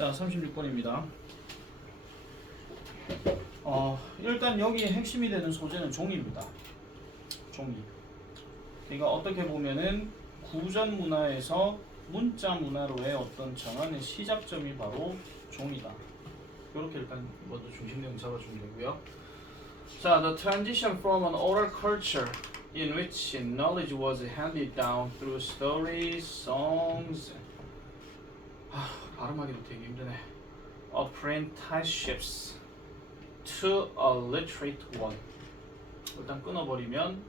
자, 36번입니다. 일단 여기 핵심이 되는 소재는 종이입니다. 종이. 그러니까 어떻게 보면은 구전 문화에서 문자 문화로의 어떤 전환의 시작점이 바로 종이다. 이렇게 일단 먼저 중심 내용 잡아주면 되고요. 자, the transition from an oral culture in which knowledge was handed down through stories, songs, 발음하기도 되게 힘드네. apprenticeships to a literate one. 일단 끊어버리면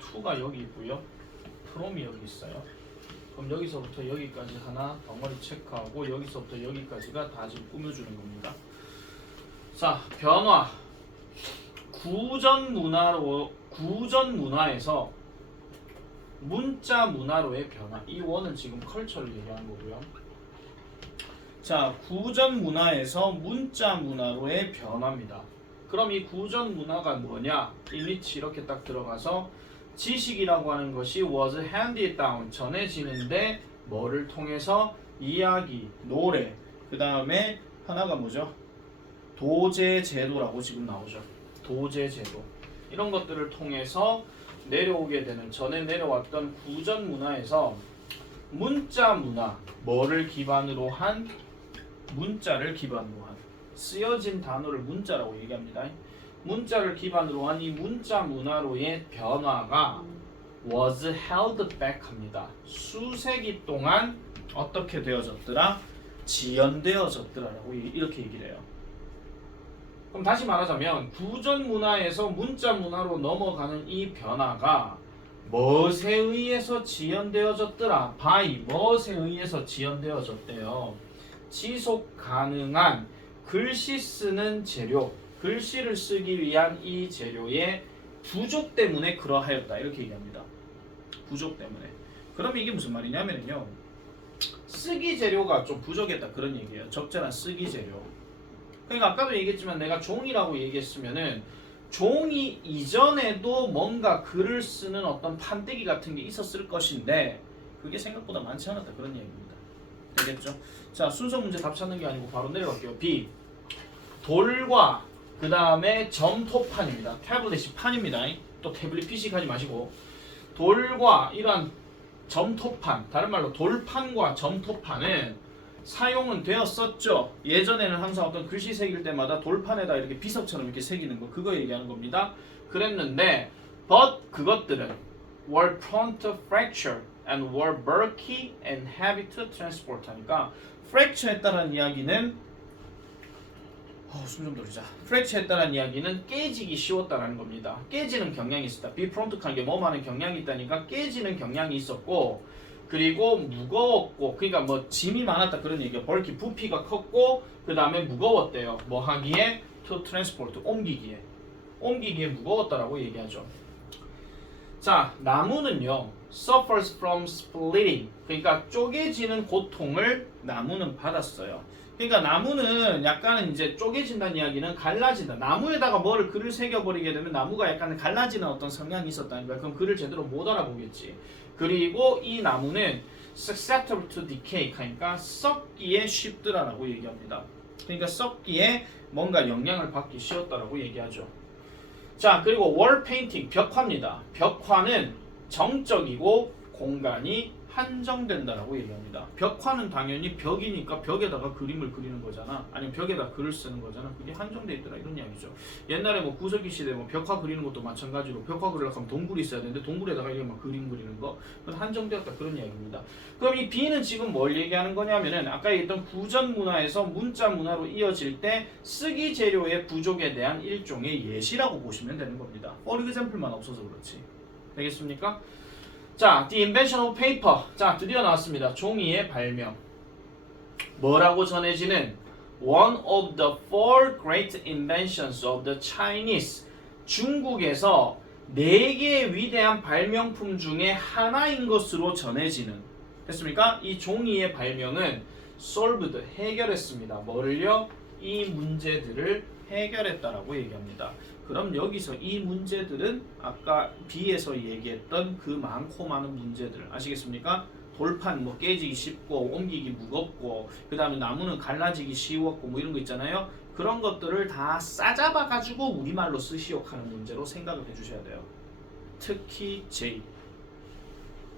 to가 여기 있고요. from이 여기 있어요. 그럼 여기서부터 여기까지 하나 덩어리 체크하고 여기서부터 여기까지가 다 지금 꾸며주는 겁니다. 자, 변화. 구전 문화에서 문자 문화로의 변화. 이 원은 지금 컬처를 얘기하는 거고요. 자, 구전 문화에서 문자 문화로의 변화입니다. 그럼 이 구전 문화가 뭐냐? 일리치 이렇게 딱 들어가서 지식이라고 하는 것이 was handed down, 전해지는데 뭐를 통해서? 이야기, 노래, 그 다음에 하나가 뭐죠? 도제 제도라고 지금 나오죠. 도제 제도. 이런 것들을 통해서 내려오게 되는, 전에 내려왔던 구전 문화에서 문자 문화, 뭐를 기반으로 한? 문자를 기반으로 한, 쓰여진 단어를 문자라고 얘기합니다. 문자를 기반으로 한 이 문자 문화로의 변화가 was held back 합니다. 수세기 동안 어떻게 되어졌더라? 지연되어졌더라라고 이렇게 얘기를 해요. 그럼 다시 말하자면 구전 문화에서 문자 문화로 넘어가는 이 변화가 무엇에 의해서 지연되어졌더라? by 무엇에 의해서 지연되어졌대요? 지속 가능한 글씨 쓰는 재료, 글씨를 쓰기 위한 이 재료의 부족 때문에 그러하였다. 이렇게 얘기합니다. 부족 때문에. 그럼 이게 무슨 말이냐면요, 쓰기 재료가 좀 부족했다 그런 얘기예요. 적절한 쓰기 재료. 그러니까 아까도 얘기했지만 내가 종이라고 얘기했으면은 종이 이전에도 뭔가 글을 쓰는 어떤 판때기 같은 게 있었을 것인데 그게 생각보다 많지 않았다 그런 얘기입니다. 되겠죠? 자, 순서 문제 답 찾는 게 아니고 바로 내려갈게요. B. 돌과 그 다음에 점토판입니다. 태블릿이 판입니다. 또 태블릿 PC 가지 마시고 돌과 이러한 점토판, 다른 말로 돌판과 점토판은 사용은 되었었죠. 예전에는 항상 어떤 글씨 새길 때마다 돌판에다 이렇게 비석처럼 이렇게 새기는 거, 그거 얘기하는 겁니다. 그랬는데 but 그것들은 were prone to fracture and were bulky and heavy to transport 하니까 fracture 했다는 이야기는 숨 좀 돌리자. fracture 했다는 이야기는 깨지기 쉬웠다는 겁니다. 깨지는 경향이 있었다. be prone to한 게 뭐하는 경향이 있다니까 깨지는 경향이 있었고, 그리고 무거웠고, 그러니까 뭐 짐이 많았다 그런 얘기예요. bulky 부피가 컸고 그 다음에 무거웠대요. 뭐 하기에? to transport, 옮기기에 무거웠다라고 얘기하죠. 자, 나무는요 suffers from splitting, 그러니까 쪼개지는 고통을 나무는 받았어요. 그러니까 나무는 약간은 이제 쪼개진다는 이야기는 갈라진다. 나무에다가 뭐를 글을 새겨버리게 되면 나무가 약간 갈라지는 어떤 성향이 있었다는 거야. 그럼 글을 제대로 못 알아보겠지. 그리고 이 나무는 susceptible to decay, 그러니까 썩기에 쉽더라라고 얘기합니다. 그러니까 썩기에 뭔가 영향을 받기 쉬웠다라고 얘기하죠. 자, 그리고 wall painting, 벽화입니다. 벽화는 정적이고 공간이 한정된다라고 얘기합니다. 벽화는 당연히 벽이니까 벽에다가 그림을 그리는 거잖아. 아니면 벽에다 글을 쓰는 거잖아. 그게 한정돼 있더라 이런 이야기죠. 옛날에 뭐 구석기 시대 뭐 벽화 그리는 것도 마찬가지로 벽화 그리려고 하면 동굴이 있어야 되는데 동굴에다가 이게 막 그림 그리는 거, 그건 한정되었다 그런 이야기입니다. 그럼 이 B는 지금 뭘 얘기하는 거냐면은 아까 얘기했던 구전 문화에서 문자 문화로 이어질 때 쓰기 재료의 부족에 대한 일종의 예시라고 보시면 되는 겁니다. for example만 없어서 그렇지. 되겠습니까? 자, the invention of paper. 자, 드디어 나왔습니다. 종이의 발명. 뭐라고 전해지는? One of the four great inventions of the Chinese. 중국에서 4개의 위대한 발명품 중에 하나인 것으로 전해지는. 됐습니까? 이 종이의 발명은 solved, 해결했습니다. 뭐를요? 이 문제들을 해결했다라고 얘기합니다. 그럼 여기서 이 문제들은 아까 B에서 얘기했던 그 많고 많은 문제들 아시겠습니까? 돌판 뭐 깨지기 쉽고 옮기기 무겁고 그 다음에 나무는 갈라지기 쉬웠고 뭐 이런 거 있잖아요. 그런 것들을 다 싸잡아 가지고 우리말로 쓰시오하는 문제로 생각을 해주셔야 돼요. 특히 J.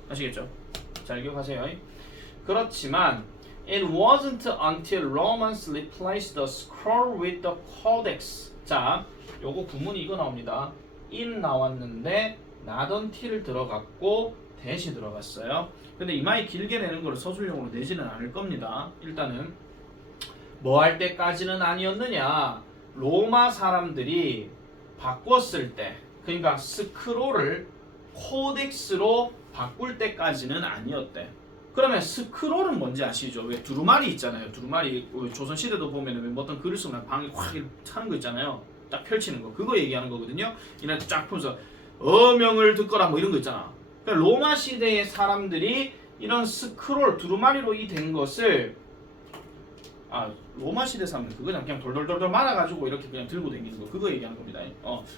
아시겠죠? 잘 기억하세요. 그렇지만 It wasn't until Romans replaced the scroll with the codex. 자, 요거 구문이 이거 나옵니다. in 나왔는데 나던 t를 들어갔고 대시 들어갔어요. 근데 이마에 길게 내는 거를 서술형으로 내지는 않을 겁니다. 일단은 뭐 할 때까지는 아니었느냐? 로마 사람들이 바꿨을 때, 그러니까 스크롤을 코덱스로 바꿀 때까지는 아니었대. 그러면 스크롤은 뭔지 아시죠? 왜 두루마리 있잖아요. 두루마리 조선시대도 보면 어떤 글을 쓰면 방이 확 차는 거 있잖아요. 딱 펼치는 거. 그거 얘기하는 거거든요. 이날 쫙 펴면서 어명을 듣거라 뭐 이런 거 있잖아. 그러니까 로마 시대의 사람들이 이런 스크롤 두루마리로 이 된 것을 로마 시대 사람들 그거는 그냥 돌돌돌돌 말아가지고 이렇게 그냥 들고 다니는 거 그거 얘기하는 겁니다.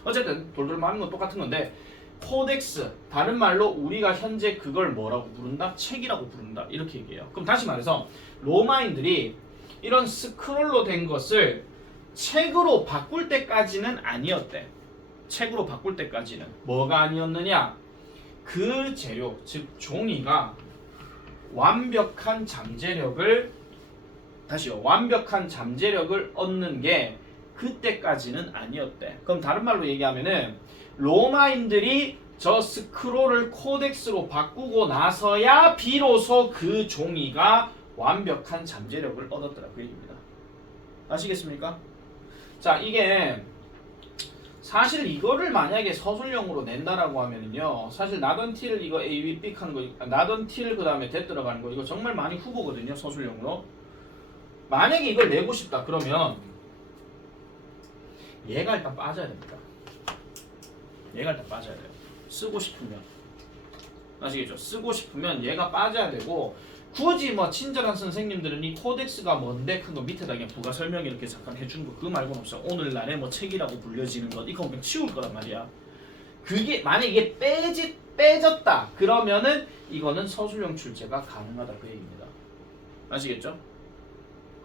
어쨌든 돌돌 마는 건 똑같은 건데 코덱스 다른 말로 우리가 현재 그걸 뭐라고 부른다? 책이라고 부른다 이렇게 얘기해요. 그럼 다시 말해서 로마인들이 이런 스크롤로 된 것을 책으로 바꿀 때까지는 아니었대. 책으로 바꿀 때까지는 뭐가 아니었느냐? 그 재료 즉 종이가 완벽한 잠재력을 얻는 게 그때까지는 아니었대. 그럼 다른 말로 얘기하면은 로마인들이 저 스크롤을 코덱스로 바꾸고 나서야 비로소 그 종이가 완벽한 잠재력을 얻었더라 그 얘기입니다. 아시겠습니까? 자, 이게 사실 이거를 만약에 서술형으로 낸다라고 하면은요, 사실 나던 티를 이거 A, B, B 하는 거, 나던 티를 그 다음에 대 들어가는 거 이거 정말 많이 후보거든요 서술형으로. 만약에 이걸 내고 싶다 그러면 얘가 일단 빠져야 됩니다. 얘가 일단 빠져야 돼요. 쓰고 싶으면. 아시겠죠? 쓰고 싶으면 얘가 빠져야 되고, 굳이 뭐 친절한 선생님들은 이 코덱스가 뭔데 큰 거 밑에다 그냥 부가 설명 이렇게 잠깐 해주는 거 그거 말고는 없어. 오늘날에 뭐 책이라고 불려지는 것 이거 그냥 치울 거란 말이야. 그게 만약 이게 빼졌다 그러면은 이거는 서술형 출제가 가능하다 그 얘기입니다. 아시겠죠?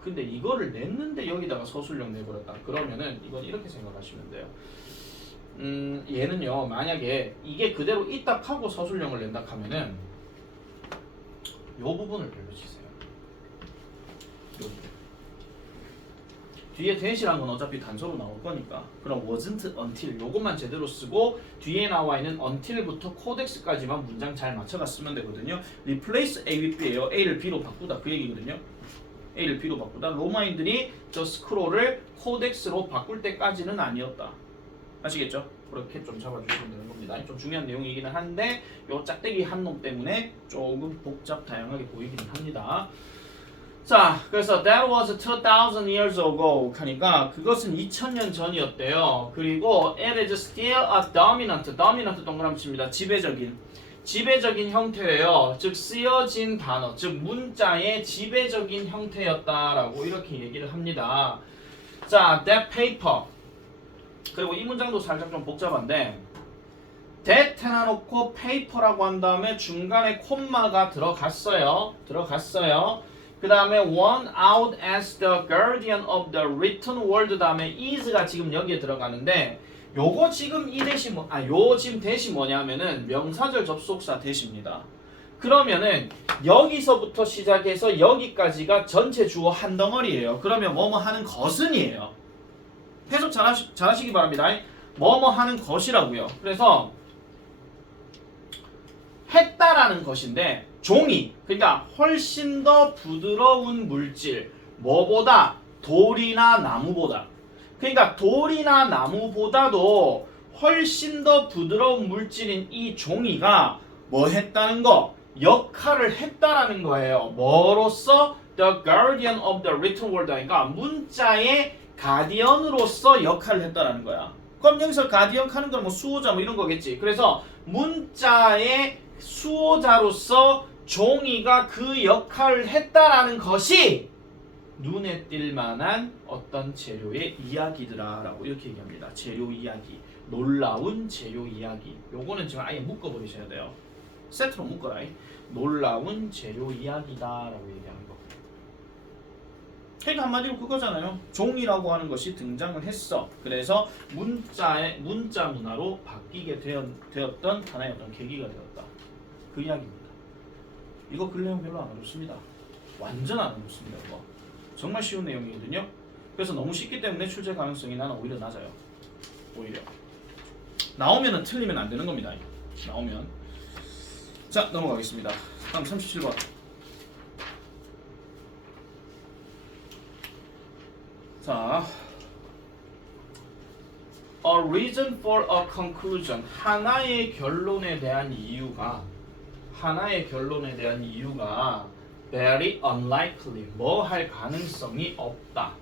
근데 이거를 냈는데 여기다가 서술형 내버렸다 그러면은 이건 이렇게 생각하시면 돼요. 얘는요 만약에 이게 그대로 있다 하고 서술형을 낸다 하면은 요 부분을 별로 치세요. 요 부분. 뒤에 대시란 건 어차피 단서로 나올 거니까 그럼 wasn't until 요것만 제대로 쓰고 뒤에 나와 있는 until부터 codex까지만 문장 잘 맞춰가 쓰면 되거든요. replace A with B예요. A를 B로 바꾸다 그 얘기거든요. A를 B로 바꾸다. 로마인들이 저 스크롤을 코덱스로 바꿀 때까지는 아니었다. 아시겠죠? 그렇게 좀 잡아주시면 되는 겁니다. 좀 중요한 내용이기는 한데 요 짝대기 한 놈 때문에 조금 복잡 다양하게 보이기는 합니다. 자, 그래서 that was 2000 years ago 하니까 그것은 2000년 전이었대요. 그리고 it is still a dominant 동그라미칩니다. 지배적인 형태예요. 즉 쓰여진 단어, 즉 문자의 지배적인 형태였다라고 이렇게 얘기를 합니다. 자, that paper. 그리고 이 문장도 살짝 좀 복잡한데 that 해놔놓고 paper라고 한 다음에 중간에 콤마가 들어갔어요. 그 다음에 won out as the guardian of the written word 다음에 is가 지금 여기에 들어가는데 요거 지금 이 대시 요 지금 대시 뭐냐면은 명사절 접속사 대시입니다. 그러면은 여기서부터 시작해서 여기까지가 전체 주어 한 덩어리예요. 그러면 뭐뭐 하는 것은이에요. 해석 잘하시기 바랍니다. 뭐뭐 하는 것이라고요. 그래서 했다라는 것인데 종이 그러니까 훨씬 더 부드러운 물질 뭐보다 돌이나 나무보다 그러니까 돌이나 나무보다도 훨씬 더 부드러운 물질인 이 종이가 뭐 했다는 거 역할을 했다라는 거예요. 뭐로서 the guardian of the written word 그러니까 문자의 가디언으로서 역할을 했다라는 거야. 그럼 여기서 가디언 하는 건 뭐 수호자 뭐 이런 거겠지. 그래서 문자의 수호자로서 종이가 그 역할을 했다라는 것이 눈에 띌 만한 어떤 재료의 이야기더라라고 이렇게 얘기합니다. 재료 이야기, 놀라운 재료 이야기. 요거는 지금 아예 묶어버리셔야 돼요. 세트로 묶어라. 놀라운 재료 이야기다라고 얘기하는 거. 그러니까 한마디로 그거잖아요. 종이라고 하는 것이 등장을 했어. 그래서 문자 문화로 바뀌게 되었던 하나의 어떤 계기가 되었다. 그 이야기입니다. 이거 글 내용 별로 안 어렵습니다. 완전 안 어렵습니다. 이거 정말 쉬운 내용이거든요. 그래서 너무 쉽기 때문에 출제 가능성이 나는 오히려 낮아요. 오히려 나오면은 틀리면 안 되는 겁니다. 나오면. 자, 넘어가겠습니다. 다음 37번. 자, a reason for a conclusion. 하나의 결론에 대한 이유가 very unlikely. 뭐 할 가능성이 없다.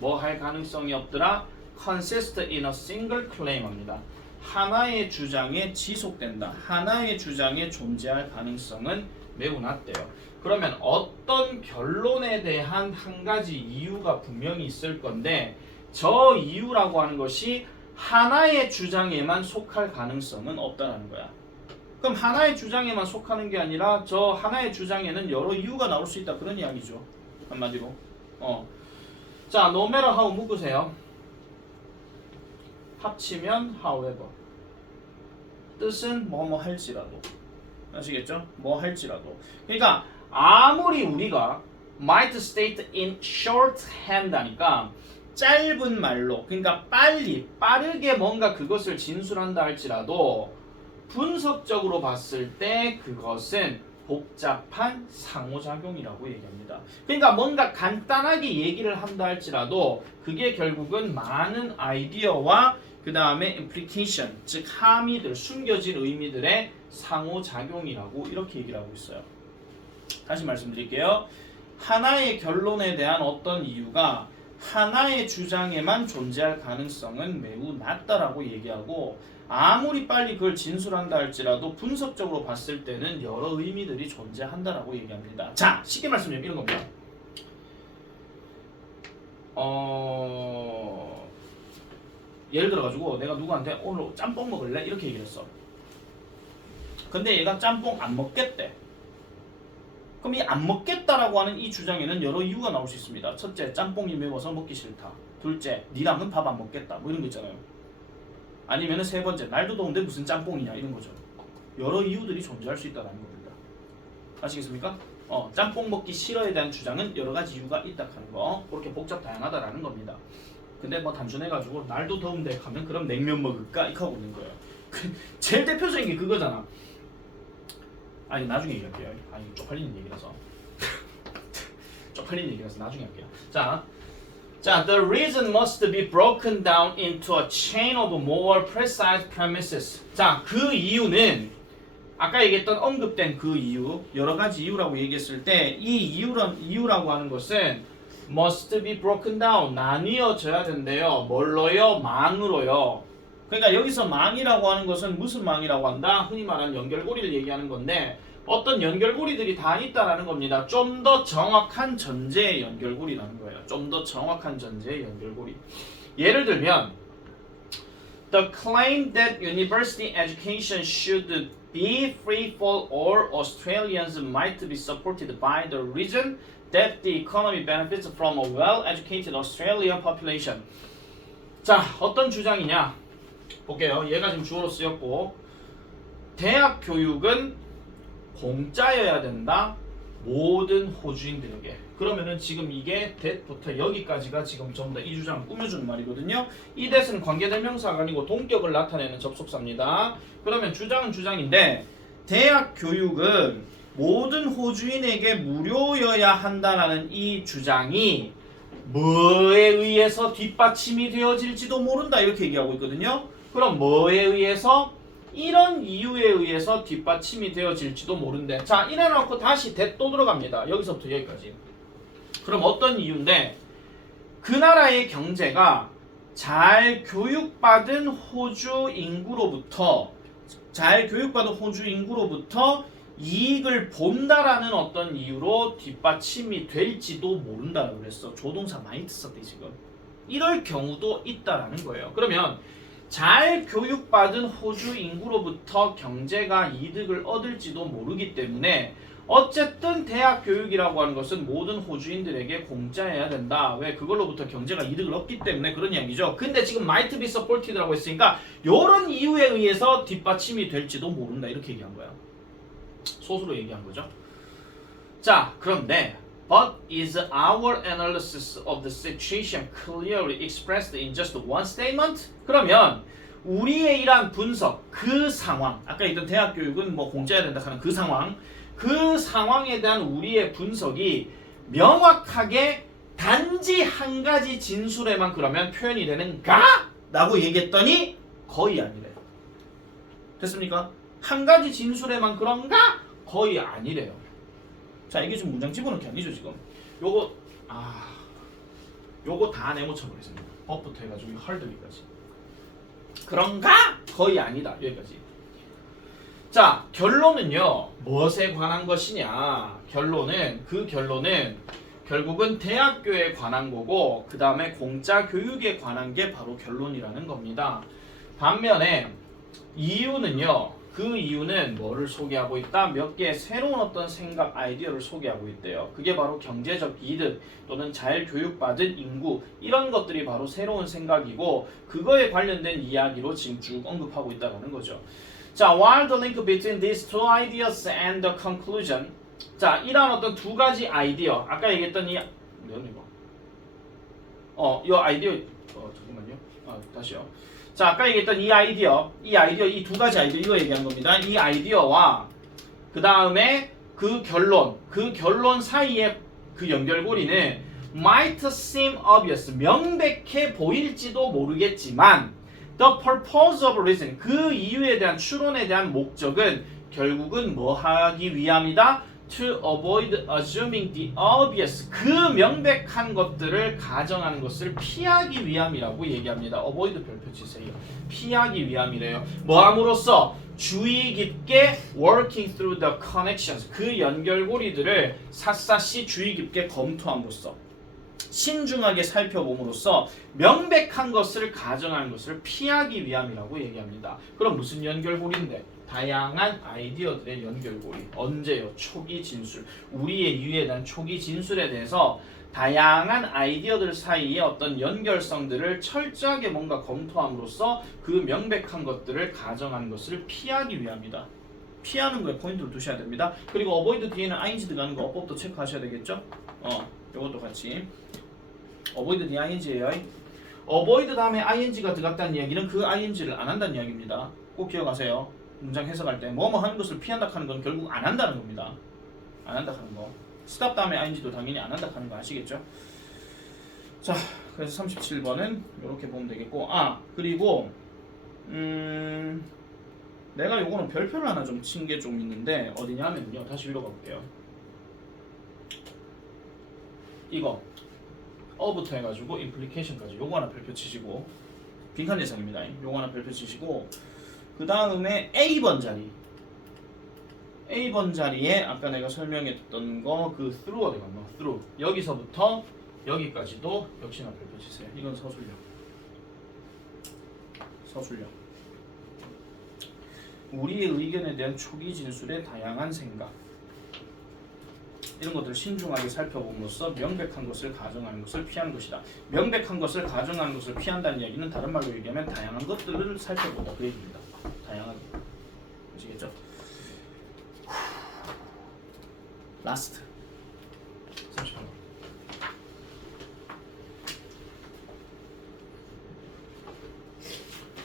뭐 할 가능성이 없더라. consist in a single claim 합니다. 하나의 주장에 지속된다. 하나의 주장에 존재할 가능성은 매우 낮대요. 그러면 어떤 결론에 대한 한 가지 이유가 분명히 있을 건데 저 이유라고 하는 것이 하나의 주장에만 속할 가능성은 없다는 거야. 그럼 하나의 주장에만 속하는 게 아니라 저 하나의 주장에는 여러 이유가 나올 수 있다. 그런 이야기죠. 한마디로. 자, no matter how 묶으세요. 합치면 however. 뜻은 뭐뭐 할지라도. 아시겠죠? 뭐 할지라도. 그러니까 아무리 우리가 might state in shorthand 하니까 짧은 말로, 그러니까 빠르게 뭔가 그것을 진술한다 할지라도 분석적으로 봤을 때 그것은 복잡한 상호작용이라고 얘기합니다. 그러니까 뭔가 간단하게 얘기를 한다 할지라도 그게 결국은 많은 아이디어와 그 다음에 implication, 즉 함의들, 숨겨진 의미들의 상호작용이라고 이렇게 얘기를 하고 있어요. 다시 말씀드릴게요. 하나의 결론에 대한 어떤 이유가 하나의 주장에만 존재할 가능성은 매우 낮다라고 얘기하고 아무리 빨리 그걸 진술한다 할지라도 분석적으로 봤을 때는 여러 의미들이 존재한다라고 얘기합니다. 자, 쉽게 말씀드리면 이런 겁니다. 예를 들어가지고 내가 누구한테 오늘 짬뽕 먹을래? 이렇게 얘기를 했어. 근데 얘가 짬뽕 안 먹겠대. 그럼 이 안 먹겠다라고 하는 이 주장에는 여러 이유가 나올 수 있습니다. 첫째, 짬뽕이 매워서 먹기 싫다. 둘째, 니랑은 밥 안 먹겠다. 뭐 이런 거 있잖아요. 아니면은 세 번째, 날도 더운데 무슨 짬뽕이냐 이런 거죠. 여러 이유들이 존재할 수 있다는 겁니다. 아시겠습니까? 짬뽕 먹기 싫어에 대한 주장은 여러 가지 이유가 있다 하는 거. 그렇게 복잡 다양하다라는 겁니다. 근데 뭐 단순해가지고 날도 더운데 가면 그럼 냉면 먹을까? 이렇게 하고 있는 거예요. 제일 대표적인 게 그거잖아. 아니 나중에 얘기할게요. 아니 쪽팔리는 얘기라서 나중에 할게요. 자, the reason must be broken down into a chain of more precise premises. 자, 그 이유는 아까 얘기했던 언급된 그 이유, 여러 가지 이유라고 얘기했을 때 이 이유라고 하는 것은 must be broken down, 나뉘어져야 된대요. 뭘로요? 망으로요. 그러니까 여기서 망이라고 하는 것은 무슨 망이라고 한다? 흔히 말하는 연결고리를 얘기하는 건데 어떤 연결고리들이 다 있다라는 겁니다. 좀 더 정확한 전제의 연결고리라는 거예요. 좀 더 정확한 전제의 연결고리. 예를 들면 The claim that university education should be free for all Australians might be supported by the reason that the economy benefits from a well-educated Australian population. 자, 어떤 주장이냐? 볼게요. 얘가 지금 주어로 쓰였고 대학 교육은 공짜여야 된다. 모든 호주인들에게. 그러면은 지금 이게 that부터 여기까지가 지금 전부 다 이 주장을 꾸며주는 말이거든요. 이 that은 관계대명사가 아니고 동격을 나타내는 접속사입니다. 그러면 주장은 주장인데 대학 교육은 모든 호주인에게 무료여야 한다라는 이 주장이 뭐에 의해서 뒷받침이 되어질지도 모른다 이렇게 얘기하고 있거든요. 그럼 뭐에 의해서? 이런 이유에 의해서 뒷받침이 되어질지도 모른대. 자, 이래놓고 다시 that 또 들어갑니다. 여기서부터 여기까지. 그럼 어떤 이유인데 그 나라의 경제가 잘 교육받은 호주 인구로부터 이익을 본다라는 어떤 이유로 뒷받침이 될지도 모른다라고 그랬어. 조동사 might 썼대 지금. 이럴 경우도 있다라는 거예요. 그러면 잘 교육받은 호주 인구로부터 경제가 이득을 얻을지도 모르기 때문에 어쨌든 대학 교육이라고 하는 것은 모든 호주인들에게 공짜여야 된다. 왜? 그걸로부터 경제가 이득을 얻기 때문에 그런 이야기죠. 근데 지금 might be supported라고 했으니까 이런 이유에 의해서 뒷받침이 될지도 모른다. 이렇게 얘기한 거야. 소수로 얘기한 거죠. 자, 그런데 But is our analysis of the situation clearly expressed in just one statement? 그러면 우리의 이러한 분석, 그 상황, 아까 있던 대학 교육은 뭐 공짜여야 된다 하는 그 상황에 대한 우리의 분석이 명확하게 단지 한 가지 진술에만 그러면 표현이 되는가? 라고 얘기했더니 거의 아니래요. 됐습니까? 한 가지 진술에만 그런가? 거의 아니래요. 자, 이게 지금 문장 집어넣기 아니죠, 지금. 요거 다 네모 쳐보겠습니다. 법부터 해가지고 헐드기까지. 그런가? 거의 아니다. 여기까지. 자, 결론은요. 무엇에 관한 것이냐? 결론은 결국은 대학교에 관한 거고 그 다음에 공짜 교육에 관한 게 바로 결론이라는 겁니다. 반면에 이유는요. 그 이유는 뭐를 소개하고 있다? 몇 개의 새로운 어떤 생각, 아이디어를 소개하고 있대요. 그게 바로 경제적 이득 또는 잘 교육받은 인구 이런 것들이 바로 새로운 생각이고 그거에 관련된 이야기로 지금 쭉 언급하고 있다는 거죠. 자, while the link between these two ideas and the conclusion. 자, 이러한 어떤 두 가지 아이디어. 아까 얘기했던 이 아이디어. 잠깐만요. 다시요. 자, 아까 얘기했던 이 아이디어, 이 두 가지 아이디어, 이거 얘기한 겁니다. 이 아이디어와 그 다음에 그 결론 사이의 그 연결고리는 might seem obvious, 명백해 보일지도 모르겠지만 the purpose of reason, 그 이유에 대한 추론에 대한 목적은 결국은 뭐 하기 위함이다? To avoid assuming the obvious, 그 명백한 것들을 가정하는 것을 피하기 위함이라고 얘기합니다. avoid 별표 치세요. 피하기 위함이래요. 뭐함으로써? 주의 깊게 working through the connections, 그 연결고리들을 샅샅이 주의 깊게 검토함으로써 신중하게 살펴봄으로써 명백한 것을 가정하는 것을 피하기 위함이라고 얘기합니다. 그럼 무슨 연결고리인데? 다양한 아이디어들의 연결고리. 언제요? 초기 진술. 우리의 이유에 대한 초기 진술에 대해서 다양한 아이디어들 사이의 어떤 연결성들을 철저하게 뭔가 검토함으로써 그 명백한 것들을 가정하는 것을 피하기 위함이다. 피하는 거에 포인트를 두셔야 됩니다. 그리고 avoid 뒤에는 ing 들어가는 거 어법도 체크하셔야 되겠죠? 요것도 같이. avoid 뒤에 ing예요. avoid 다음에 ing가 들어갔다는 이야기는 그 ing를 안 한다는 이야기입니다. 꼭 기억하세요. 문장 해석할 때 뭐뭐 하는 것을 피한다 하는 건 결국 안 한다는 겁니다. 안 한다 하는 거. stop 다음에 ing도 당연히 안 한다 하는 거 아시겠죠? 자, 그래서 37번은 이렇게 보면 되겠고, 그리고 내가 요거는 별표를 하나 좀 친 게 좀 있는데 어디냐 하면요. 다시 읽어가 볼게요. 이거 어부터 해가지고 implication까지 요거 하나 별표 치시고, 빈칸 예상입니다. 요거 하나 별표 치시고, 그 다음에 A번 자리에 아까 내가 설명했던 거 그 through 어디 갔나? through. 여기서부터 여기까지도 역시나 별표 치세요. 이건 서술형. 우리의 의견에 대한 초기 진술의 다양한 생각. 이런 것들을 신중하게 살펴봄으로써 명백한 것을 가정하는 것을 피하는 것이다. 명백한 것을 가정하는 것을 피한다는 이야기는 다른 말로 얘기하면 다양한 것들을 살펴본다. 그 얘기입니다. 다양하게. 아시겠죠? 라스트 38번.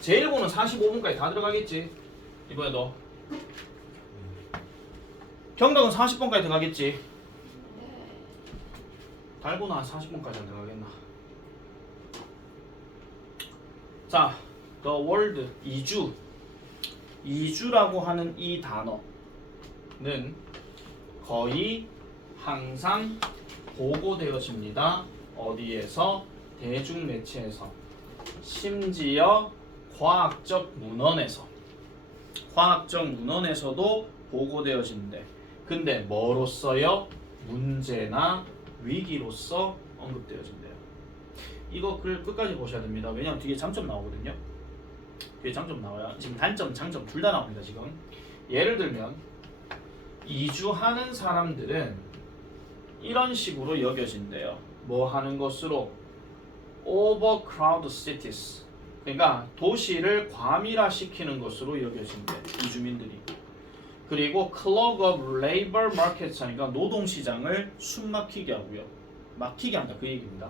제1고는 45분까지 다 들어가겠지. 이번에도 경덕은 40번까지 들어가겠지. 달고는 한 40번까지 안 들어가겠나. 자, the word 이주라고 하는 이 단어는 거의 항상 보고되어집니다. 어디에서? 대중매체에서, 심지어 과학적 문헌에서도 보고되어진대. 근데 뭐로써요? 문제나 위기로서 언급되어진대요. 이거 글 끝까지 보셔야 됩니다. 왜냐하면 뒤에 장점 나오거든요. 뒤에 장점 나와요. 지금 단점, 장점 둘 다 나옵니다. 지금 예를 들면 이주하는 사람들은 이런 식으로 여겨진대요. 뭐 하는 것으로? overcrowded cities. 그러니까 도시를 과밀화시키는 것으로 여겨진대. 이주민들이. 그리고 clog of labor markets 하니까 노동시장을 숨막히게 하고요. 막히게 한다. 그 얘기입니다.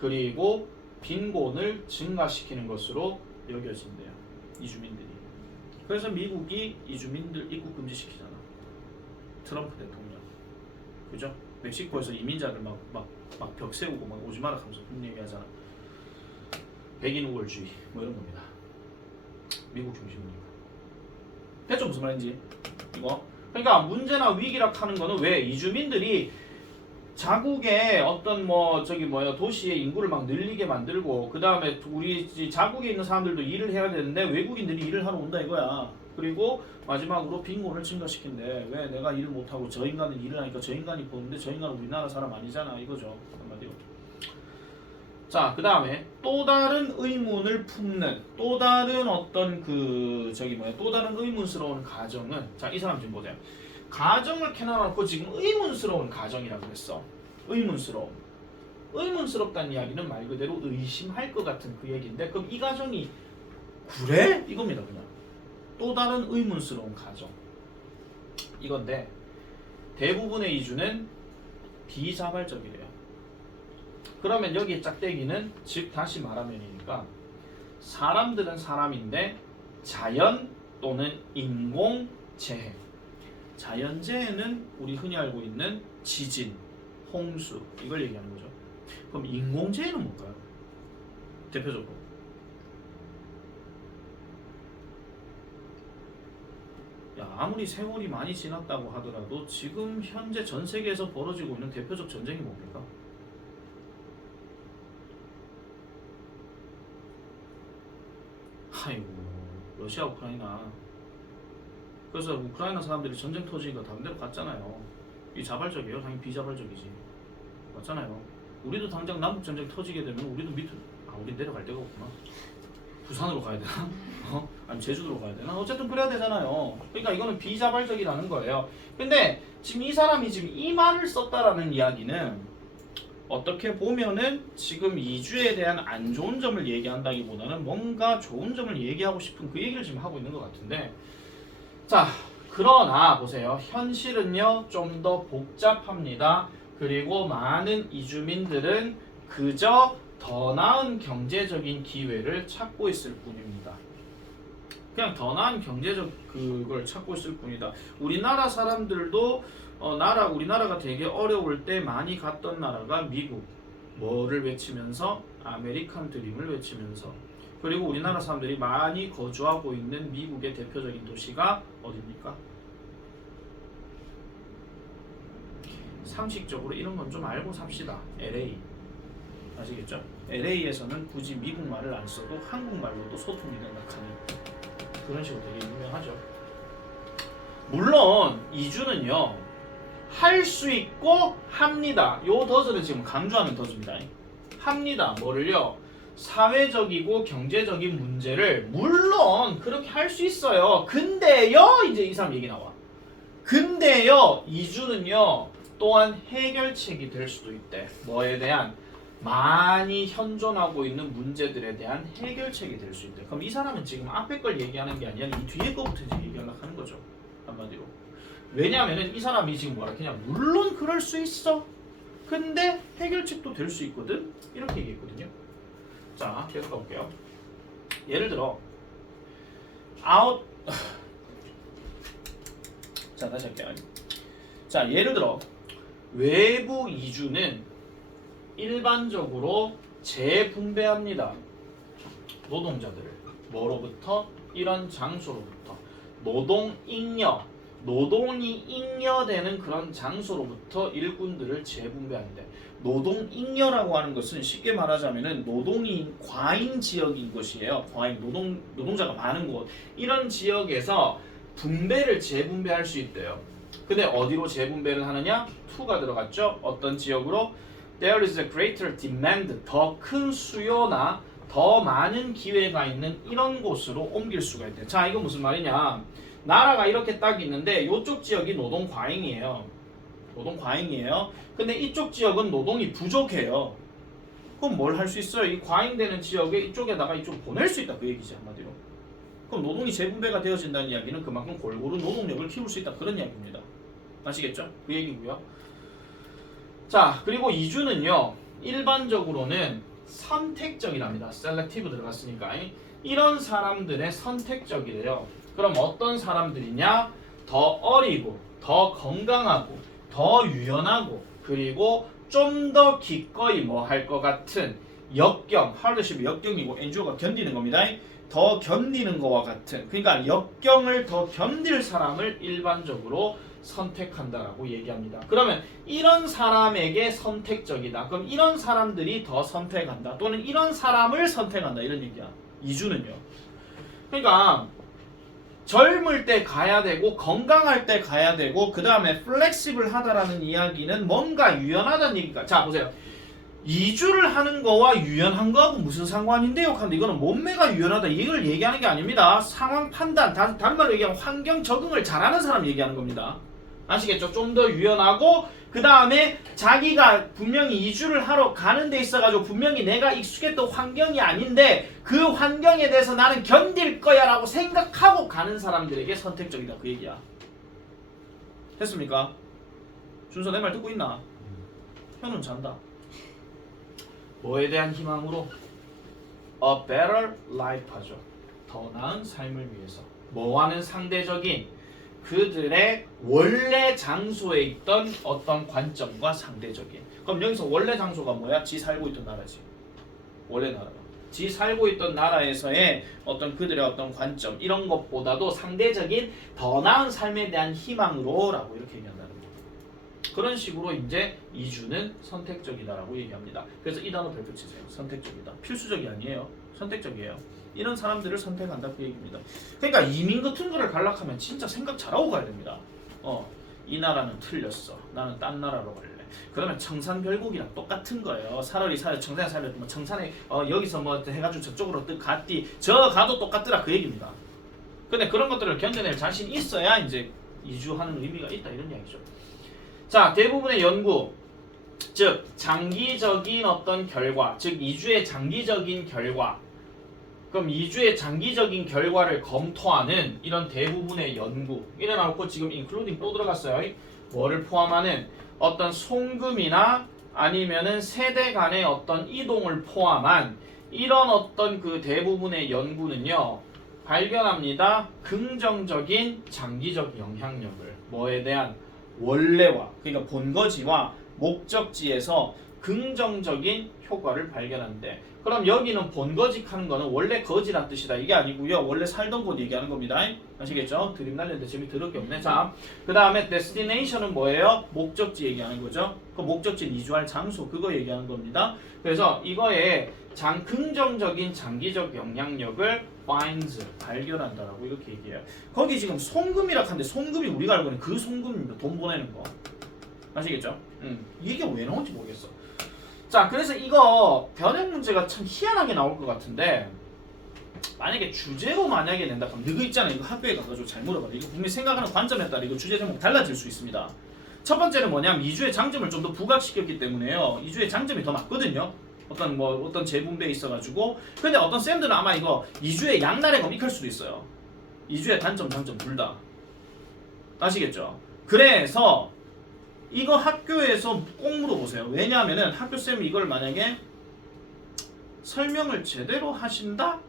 그리고 빈곤을 증가시키는 것으로 여겨진대요. 이주민들이. 그래서 미국이 이주민들 입국 금지시키잖아. 트럼프 대통령. 그죠? 멕시코에서 이민자들 막 벽 세우고 막 오지 마라 하면서 그런 얘기하잖아. 백인 우월주의 뭐 이런 겁니다. 미국 중심이니까. 대체 무슨 말인지 이거. 그러니까 문제나 위기라 하는 거는 왜 이주민들이 자국의 어떤 도시의 인구를 막 늘리게 만들고 그 다음에 우리 자국에 있는 사람들도 일을 해야 되는데 외국인들이 일을 하러 온다 이거야. 그리고 마지막으로 빈곤을 증가시킨대. 왜 내가 일을 못하고 저 인간은 일을 하니까 저 인간이 보는데 저 인간은 우리나라 사람 아니잖아 이거죠. 한마디로. 자, 그 다음에 또 다른 의문을 품는 또 다른 어떤 또 다른 의문스러운 가정은 자, 이 사람 지금 보세요. 가정을 캐놔놓고 지금 의문스러운 가정이라고 했어. 의문스럽다는 이야기는 말 그대로 의심할 것 같은 그 얘기인데 그럼 이 가정이 그래? 이겁니다. 그냥 또 다른 의문스러운 가정 이건데 대부분의 이주는 비자발적이래요. 그러면 여기 짝대기는 즉 다시 말하면이니까 사람들은 사람인데 자연 또는 인공재해. 자연재해는 우리 흔히 알고 있는 지진, 홍수 이걸 얘기하는 거죠. 그럼 인공재해는 뭘까요? 대표적으로 아무리 세월이 많이 지났다고 하더라도 지금 현재 전 세계에서 벌어지고 있는 대표적 전쟁이 뭡니까? 아이고 러시아 우크라이나. 그래서 우크라이나 사람들이 전쟁 터지니까 다른 데로 갔잖아요. 이 자발적이에요? 당연히 비자발적이지. 맞잖아요. 우리도 당장 남북 전쟁 터지게 되면 우리도 우리 내려갈 데가 없구나. 부산으로 가야 되나? 아니 제주도로 가야 되나? 어쨌든 그래야 되잖아요. 그러니까 이거는 비자발적이라는 거예요. 근데 지금 이 사람이 지금 이 말을 썼다라는 이야기는 어떻게 보면은 지금 이주에 대한 안 좋은 점을 얘기한다기보다는 뭔가 좋은 점을 얘기하고 싶은 그 얘기를 지금 하고 있는 것 같은데 자, 그러나 보세요. 현실은요 좀 더 복잡합니다. 그리고 많은 이주민들은 그저 더 나은 경제적인 기회를 찾고 있을 뿐입니다. 그냥 더 나은 경제적 그걸 찾고 있을 뿐이다. 우리나라 사람들도 우리나라가 되게 어려울 때 많이 갔던 나라가 미국. 뭐를 외치면서? 아메리칸 드림을 외치면서. 그리고 우리나라 사람들이 많이 거주하고 있는 미국의 대표적인 도시가 어디입니까? 상식적으로 이런 건 좀 알고 삽시다. LA. 아시겠죠? LA에서는 굳이 미국말을 안 써도 한국말로도 소통이 된다는 그런 식으로 되게 유명하죠. 물론 이주는요 할 수 있고 합니다. 요 더즈를 지금 강조하는 더즈입니다. 합니다. 뭐를요? 사회적이고 경제적인 문제를 물론 그렇게 할 수 있어요. 근데요 이제 이 사람 얘기 나와. 근데요 이주는요 또한 해결책이 될 수도 있대. 뭐에 대한? 많이 현존하고 있는 문제들에 대한 해결책이 될 수 있대. 그럼 이 사람은 지금 앞에 걸 얘기하는 게 아니라 이 뒤에 거부터 이제 얘기하려고 하는 거죠. 한마디로. 왜냐하면 이 사람이 지금 뭐라 그냥 물론 그럴 수 있어. 근데 해결책도 될 수 있거든. 이렇게 얘기했거든요. 자, 계속 가볼게요. 예를 들어 자, 다시 할게요. 자, 예를 들어 외부 이주는 일반적으로 재분배합니다. 노동자들을 뭐로부터? 이런 장소로부터. 노동이 잉여되는 그런 장소로부터 일꾼들을 재분배하는데 노동잉여라고 하는 것은 쉽게 말하자면은 노동이 과잉 지역인 것이에요. 과잉 노동자가 많은 곳 이런 지역에서 분배를 재분배할 수 있대요. 근데 어디로 재분배를 하느냐? to가 들어갔죠. 어떤 지역으로? There is a greater demand. 더 큰 수요나 더 많은 기회가 있는 이런 곳으로 옮길 수가 있대요. 자, 이거 무슨 말이냐? 나라가 이렇게 딱 있는데 이쪽 지역이 노동 과잉이에요. 노동 과잉이에요. 근데 이쪽 지역은 노동이 부족해요. 그럼 뭘 할 수 있어요? 이 과잉되는 지역에 이쪽에다가 이쪽 보낼 수 있다 그 얘기지 한마디로. 그럼 노동이 재분배가 되어진다는 이야기는 그만큼 골고루 노동력을 키울 수 있다 그런 이야기입니다. 아시겠죠? 그 얘기고요. 자, 그리고 이주는요. 일반적으로는 선택적이랍니다. 셀렉티브 들어갔으니까. 이런 사람들의 선택적이래요. 그럼 어떤 사람들이냐? 더 어리고 더 건강하고 더 유연하고 그리고 좀 더 기꺼이 뭐 할 것 같은 역경, 하르드십이 역경이고 엔듀어가 견디는 겁니다. 더 견디는 거와 같은, 그러니까 역경을 더 견딜 사람을 일반적으로 선택한다라고 얘기합니다. 그러면 이런 사람에게 선택적이다. 그럼 이런 사람들이 더 선택한다. 또는 이런 사람을 선택한다. 이런 얘기야. 이주는요. 그러니까 젊을 때 가야 되고 건강할 때 가야 되고 그 다음에 플렉시블하다라는 이야기는 뭔가 유연하다는 얘기가. 자 보세요. 이주를 하는 거와 유연한 거하고 무슨 상관인데요? 근데 이거는 몸매가 유연하다 이걸 얘기하는 게 아닙니다. 상황 판단, 다른 말로 얘기하면 환경 적응을 잘하는 사람 얘기하는 겁니다. 아시겠죠? 좀 더 유연하고 그 다음에 자기가 분명히 이주를 하러 가는 데 있어가지고 분명히 내가 익숙했던 환경이 아닌데 그 환경에 대해서 나는 견딜 거야 라고 생각하고 가는 사람들에게 선택적이다 그 얘기야. 됐습니까? 준서 내 말 듣고 있나? 현우는 잔다. 뭐에 대한 희망으로? A better life 하죠. 더 나은 삶을 위해서. 뭐와는 상대적인 그들의 원래 장소에 있던 어떤 관점과 상대적인. 그럼 여기서 원래 장소가 뭐야? 지 살고 있던 나라지. 원래 나라가. 지 살고 있던 나라에서의 어떤 그들의 어떤 관점 이런 것보다도 상대적인 더 나은 삶에 대한 희망으로 라고 이렇게 얘기한다는 거예요. 그런 식으로 이제 이주는 선택적이다라고 얘기합니다. 그래서 이 단어 별표 치세요. 선택적이다. 필수적이 아니에요. 선택적이에요. 이런 사람들을 선택한다 그 얘기입니다. 그러니까 이민 같은 거를 갈락하면 진짜 생각 잘하고 가야 됩니다. 이 나라는 틀렸어. 나는 딴 나라로 갈래. 그러면 청산별곡이랑 똑같은 거예요. 차라리 청산에 살려도 청산에 여기서 뭐 해가지고 저쪽으로 갔디 저 가도 똑같더라 그 얘기입니다. 근데 그런 것들을 견뎌낼 자신이 있어야 이제 이주하는 의미가 있다 이런 이야기죠. 자, 대부분의 연구, 즉 장기적인 어떤 결과, 즉 이주의 장기적인 결과. 그럼 2주의 장기적인 결과를 검토하는 이런 대부분의 연구 일어나고 지금 인클루딩 또 들어갔어요. 뭐를 포함하는 어떤 송금이나 아니면은 세대 간의 어떤 이동을 포함한 이런 어떤 그 대부분의 연구는요 발견합니다. 긍정적인 장기적 영향력을 뭐에 대한 원래와 그러니까 본거지와 목적지에서 긍정적인 효과를 발견하는데 그럼 여기는 본거직하는 거는 원래 거지란 뜻이다 이게 아니고요 원래 살던 곳 얘기하는 겁니다. 아시겠죠? 드림 날렸는데 재미 들을 게 없네. 자, 그 다음에 destination은 뭐예요? 목적지 얘기하는 거죠. 그 목적지는 이주할 장소 그거 얘기하는 겁니다. 그래서 이거에 긍정적인 장기적 영향력을 finds 발견한다라고 이렇게 얘기해요. 거기 지금 송금이라 하는데 송금이 우리가 알고 있는 그 송금입니다. 돈 보내는 거. 아시겠죠? 이게 왜 나온지 모르겠어. 자, 그래서 이거 변형 문제가 참 희한하게 나올 것 같은데 만약에 주제로 만약에 낸다 그럼 너희 있잖아 이거 학교에 가가지고 잘 물어봐. 이거 분명히 생각하는 관점에 따라 이거 주제 제목 달라질 수 있습니다. 첫 번째는 뭐냐면 이주의 장점을 좀 더 부각시켰기 때문에요. 이주의 장점이 더 맞거든요. 어떤 재분배에 있어가지고. 근데 어떤 쌤들은 아마 이거 이주의 양날의 검익할 수도 있어요. 이주의 단점 장점 둘 다. 아시겠죠? 그래서 이거 학교에서 꼭 물어보세요. 왜냐하면은 학교쌤이 이걸 만약에 설명을 제대로 하신다?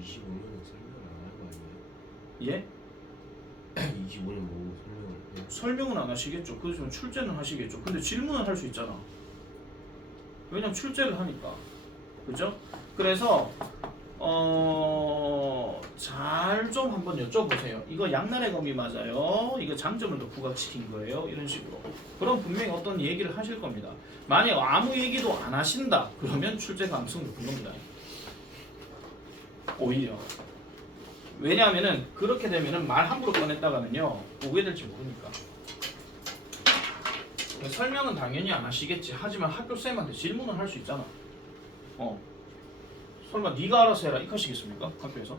25년은 설명을 안 할 거 아니에요? 예? 25년 모으고 설명을 해요? 설명은 안 하시겠죠. 그렇지만 출제는 하시겠죠. 근데 질문은 할 수 있잖아. 왜냐면 출제를 하니까. 그죠? 그래서 잘 좀 한번 여쭤보세요. 이거 양날의 검이 맞아요? 이거 장점을 더 부각시킨 거예요? 이런 식으로. 그럼 분명히 어떤 얘기를 하실 겁니다. 만약 아무 얘기도 안 하신다. 그러면 출제 가능성이 높은 겁니다. 오히려. 왜냐하면은 그렇게 되면은 말 함부로 꺼냈다가는요 오게 될지 모르니까. 설명은 당연히 안 하시겠지. 하지만 학교쌤한테 질문을 할 수 있잖아. 설마 네가 알아서 해라 이 컷이겠습니까? 학교에서?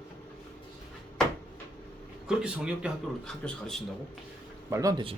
그렇게 성의 없게 학교에서 가르친다고? 말도 안 되지.